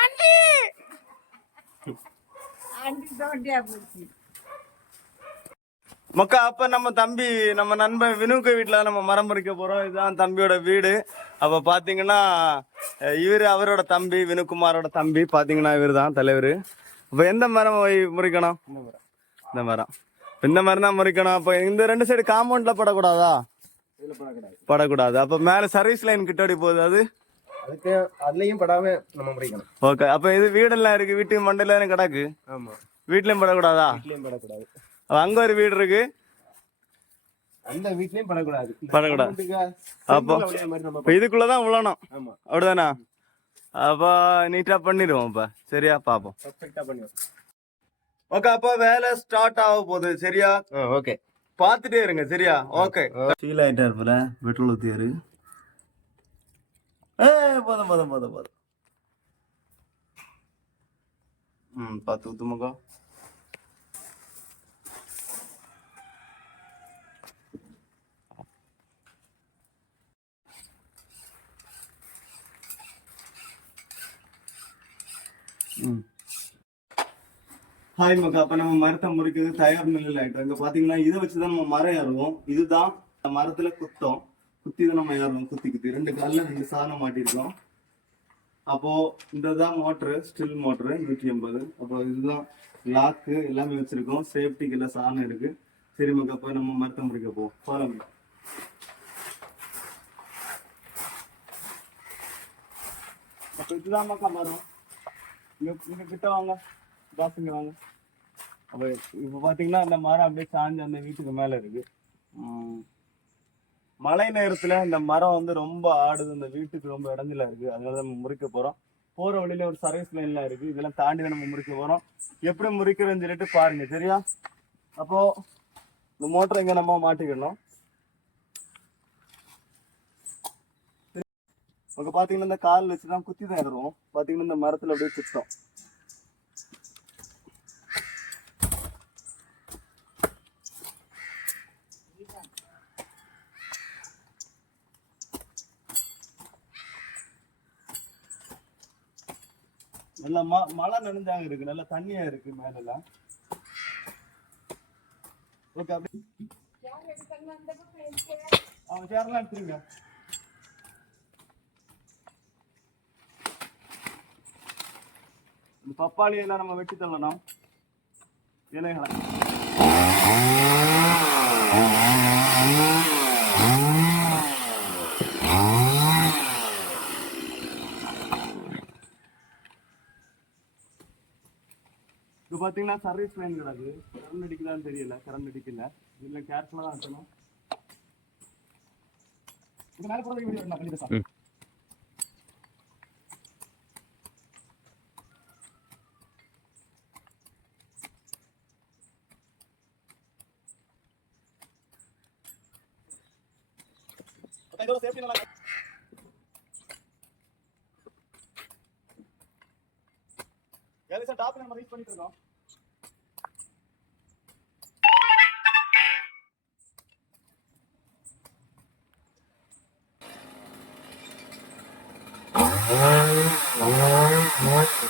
Aunty aunty மக்கா அப்ப நம்ம தம்பி நம்ம நண்பன் வினுக்கு வீட்டுல நம்ம மரம் பறிக்க போறோம். இதுதான் தம்பியோட வீடு. அப்ப பாத்தீங்கன்னா இவரு அவரோட தம்பி வினுகுமாரோட தம்பி. பாத்தீங்கன்னா இவர் தான் தலைவர். அப்ப எந்த மரம் முறிக்கணும்? இந்த மரம். இந்த மரம் தான் முறிக்கணும். அப்ப இந்த ரெண்டு சைடு காம்பவுண்ட்ல படக்கூடாது? படக்கூடாது. அப்ப மேல சர்வீஸ் லைன் கிட்டடி போகுது அது? அதுக்கு அதுலயும் படாம நம்ம முறைக்கணும். ஓகே அப்ப இது வீடெல்லாம் இருக்கு வீட்டு மண்டையில கிடக்கு? ஆமா. வீட்லயும் படக்கூடாதா? வீட்லயும் படக்கூடாது. அப்ப அங்க ஒரு வீடு இருக்கு. அந்த வீட்லயும் படக்கூடாது. படக்கூடாது. அப்போ இதுக்குள்ளதான் விழணும் ஆமா. அப்படிதானா? அப்ப நீட்டா பண்ணிடுவோம் இப்ப. சரியா? பாப்போம். பர்ஃபெக்ட்டா பண்ணுவோம் ஓகே அப்ப வேலை ஸ்டார்ட் ஆக போகுது. சரியா? ஓகே பாத்துட்டே இருங்க சரியா? ஓகே ஃபீல் ஆயிட்டாரு போல பெட்ரோல் ஊத்தியாரு. போதும் போதும் போதும் போதும். ம் பார்த்து ஊத்துமாக்கா ம். ஹாய் மக்கா அப்ப நம்ம மரத்தை முறிக்கிறது தயார் நிலையில் ஆயிட்டோம். இங்க பாத்தீங்கன்னா இதை வச்சுதான் நம்ம மரம் ஏறுவோம். இதுதான் இந்த மரத்துல குத்தம். குத்தி தான் நம்ம ஏறுவோம் குத்தி குத்தி ரெண்டு காலில் ரெண்டு சாணம் மாட்டிருக்கோம். அப்போது இந்த மோட்ரு ஸ்டில் மோட்ரு நூற்றி எண்பது. அப்போ இதுதான் லாக்கு எல்லாமே வச்சிருக்கோம். சேஃப்டிக்கு எல்லாம் சாணம் இருக்குது சரி மக்கா போய் நம்ம மருத்துவம் முடிக்க போவோம். போகலாம் அப்போ இதுதான் மக்கா மரம். இங்கே இங்கே கிட்ட வாங்க. பாசுங்க வாங்க. அப்போ இப்போ பார்த்தீங்கன்னா அந்த மரம் அப்படியே சாஞ்சு அந்த வீட்டுக்கு மேலே இருக்குது மழை நேரத்துல இந்த மரம் வந்து ரொம்ப ஆடுது. இந்த வீட்டுக்கு ரொம்ப இடைஞ்சலா இருக்கு. அதனால நம்ம முறிக்க போறோம். போற வழியில ஒரு சர்வீஸ் லைன்லாம் இருக்கு. இதெல்லாம் தாண்டி தான் நம்ம முறிக்க போறோம். எப்படி முறிக்கிறோம்னு சொல்லிட்டு பாருங்க. சரியா? அப்போ இந்த மோட்டரை இங்க நம்ம மாட்டிக்கணும். அங்க பாத்தீங்கன்னா இந்த கால் வச்சு தான் குத்தி தான் ஏறுவோம். பாத்தீங்கன்னா இந்த மரத்துல அப்படியே சுத்தம். நல்ல ம மழை நனைஞ்சாங்க இருக்கு. நல்ல தண்ணியா இருக்கு மேலெல்லாம். ஓகே அப்படி. அவன் சேர்லாம் எடுத்துருங்க. இந்த பப்பாளி எல்லாம் நம்ம வெட்டி தள்ளணும். இலைகளை. இது பாத்தீங்கன்னா சர்வீஸ் லைன் கிடக்கு கரண்ட் அடிக்குதான்னு தெரியல. கரண்ட் அடிக்கல. இதுல கேர்ஃபுல்லா தான் இருக்கணும். இது மேல போறது வீடியோ நான் பண்ணி சார். சேஃப்டி நல்லா டாப்ல நம்ம ரீச் பண்ணிட்டு இருக்கோம் Thank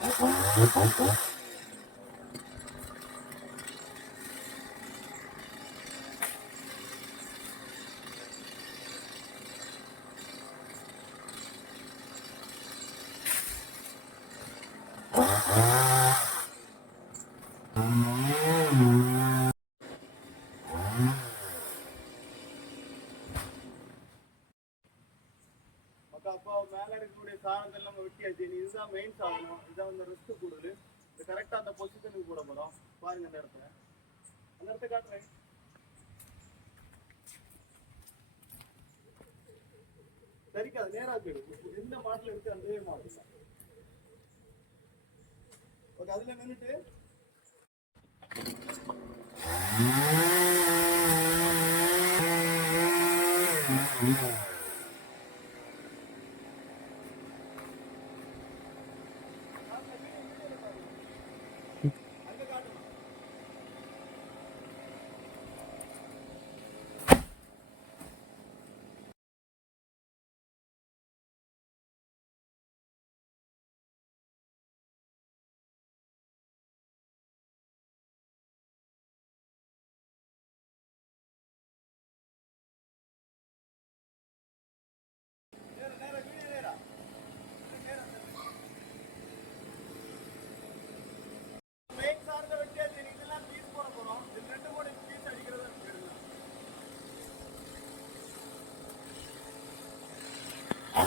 மக்கா இருக்கக்கூடிய நம்ம வெட்டியாச்சு இனி இதுதான் மெயின் சாதனம் இதுதான் வந்து ரிஸ்க் கூடுது இது கரெக்டாக அந்த பொசிஷனுக்கு போட போகிறோம் பாருங்க அந்த இடத்துல. அந்த இடத்த காட்டுறேன். சரிக்காது நேராக போயிடும் எந்த மாடல் இருக்கு அந்த மாடல் ஓகே அதில் நின்றுட்டு Yeah. Mm-hmm. Oh,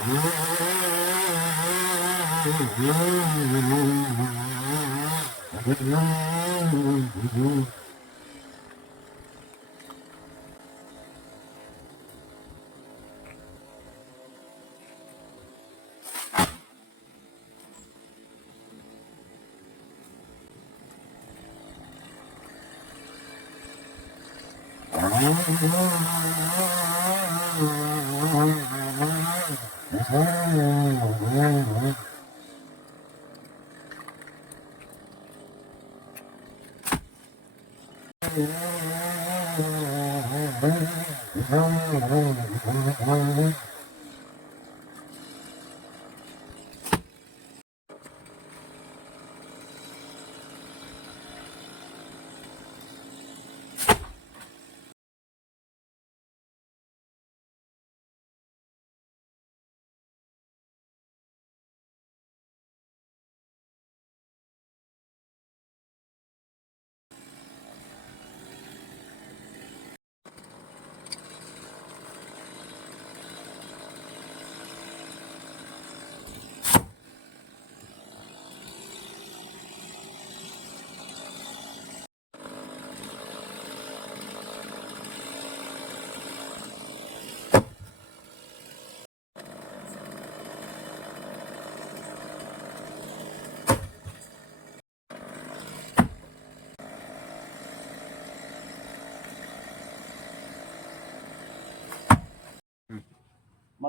Mm-hmm.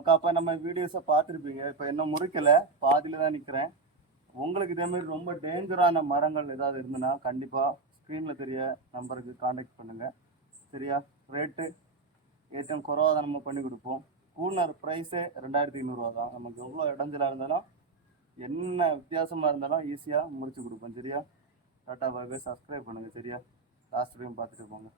மக்கா அப்போ நம்ம வீடியோஸை பார்த்துருப்பீங்க. இப்போ என்ன முறிக்கலை பாதியில தான் நிற்கிறேன் உங்களுக்கு இதே மாதிரி ரொம்ப டேஞ்சரான மரங்கள் ஏதாவது இருந்ததுன்னா கண்டிப்பாக ஸ்க்ரீனில் தெரிய நம்பருக்கு காண்டாக்ட் பண்ணுங்கள் சரியா? ரேட்டு ஏற்றம் குறவாக தான் நம்ம பண்ணி கொடுப்போம். கூனர் ப்ரைஸே ரெண்டாயிரத்தி ஐநூறுரூவா தான். நமக்கு எவ்வளோ இடைஞ்சலாக இருந்தாலும் என்ன வித்தியாசமாக இருந்தாலும் ஈஸியாக முடிச்சு கொடுப்போம். சரியா? டாட்டா பாபே சப்ஸ்கிரைப் பண்ணுங்கள் சரியா? லாஸ்ட் டைம் பார்த்துட்டு போங்க.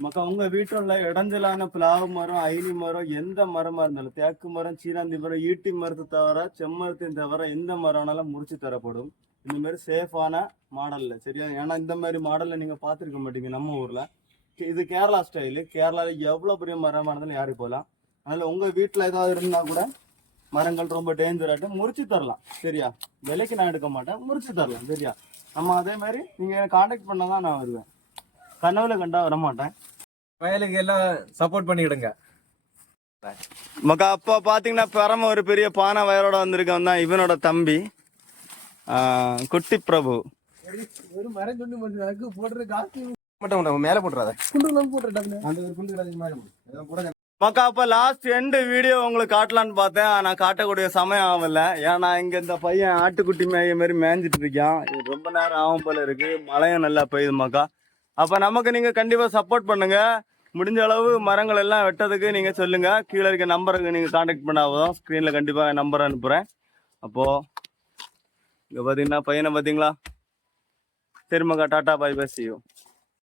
மக்கா உங்க வீட்டுல இடைஞ்சலான பிளாவு மரம் ஐனி மரம் எந்த மரமா இருந்தாலும் தேக்கு மரம் சீனாந்தி மரம் ஈட்டி மரத்தை தவிர செம்மரத்தையும் தவிர எந்த மரம்னாலும் முடிச்சு தரப்படும். இந்த மாதிரி சேஃபான மாடல்ல சரியா? ஏன்னா இந்த மாதிரி மாடல்ல நீங்க பார்த்துருக்க மாட்டீங்க நம்ம ஊர்ல. இது கேரளா ஸ்டைலு கேரளால எவ்வளவு பெரிய மரமா இருந்தாலும் யாரு போகலாம். அதனால உங்க வீட்டுல ஏதாவது இருந்தா கூட மரங்கள் ரொம்ப டேஞ்சராட்டு முறிச்சு தரலாம். சரியா? விலைக்கு நான் எடுக்க மாட்டேன் முறிச்சு தரலாம். சரியா? நம்ம அதே மாதிரி நீங்க காண்டாக்ட் பண்ணாதான் நான் வருவேன். கனவுல கண்டா வர மாட்டேன் வயலுக்கு எல்லாம் சப்போர்ட் பண்ணிடுங்க மக்கா அப்பா பார்த்தீங்கன்னா பெரம ஒரு பெரிய பானை வயலோட வந்திருக்கவன் தான் இவனோட தம்பி. குட்டி பிரபு. ஒரு மரம் துண்டு மட்டும் போடுற காசு மட்டும் மேல போட்டுறாத. குண்டு போட்டுறேன் அந்த ஒரு குண்டு மேல. மக்கா அப்ப லாஸ்ட் எண்டு வீடியோ உங்களுக்கு காட்டலான்னு பார்த்தேன். நான் காட்டக்கூடிய சமயம் ஆகல. ஏன்னா இங்க இந்த பையன் ஆட்டுக்குட்டி மேய மாதிரி மேய்ஞ்சிட்டு இருக்கான். இது ரொம்ப நேரம் ஆகும் போல இருக்கு. மழையும் நல்லா பெய்யுது மக்கா. அப்ப நமக்கு நீங்க கண்டிப்பா சப்போர்ட் பண்ணுங்க. முடிஞ்ச அளவு மரங்கள் எல்லாம் வெட்டதுக்கு நீங்க சொல்லுங்க. கீழே இருக்க நம்பருக்கு நீங்க காண்டாக்ட் பண்ணாவதும் ஸ்க்ரீன்ல கண்டிப்பா நம்பர் அனுப்புறேன். அப்போ இங்க பாத்தீங்கன்னா பையனை பாத்தீங்களா? சரி மக்கா டாட்டா பாய் பாய் செய்யும்